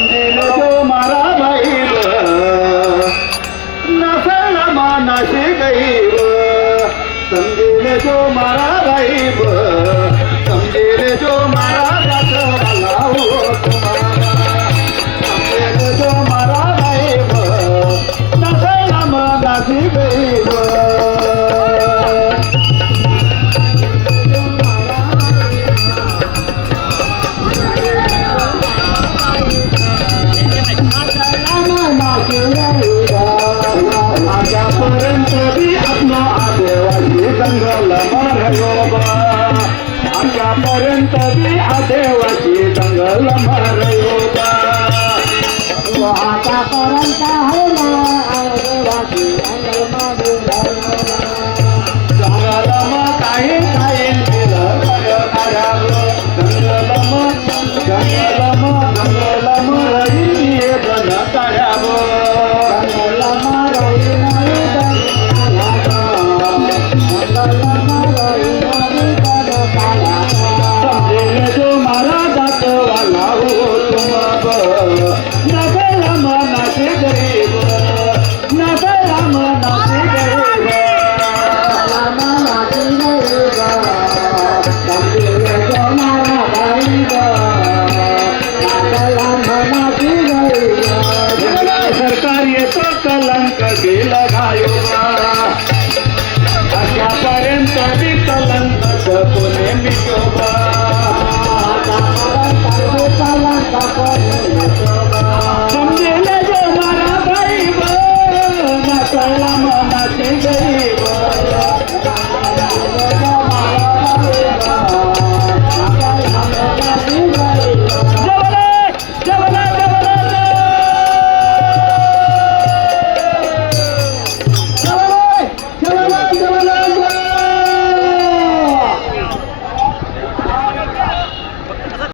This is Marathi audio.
समजेल जो मारा बाईब नसला मानाशी गईब समजेल जो मारा बाईब समजेल जो मारा रातवाला हो तुम्हाला समजेल जो मारा बाईब नसला मानाशी गईब आतापर्यंत बी आपला आदेवाची दंगल मारयोबा आतापर्यंत बी आदेवाची दंगल मारयोबा आतापर्यंत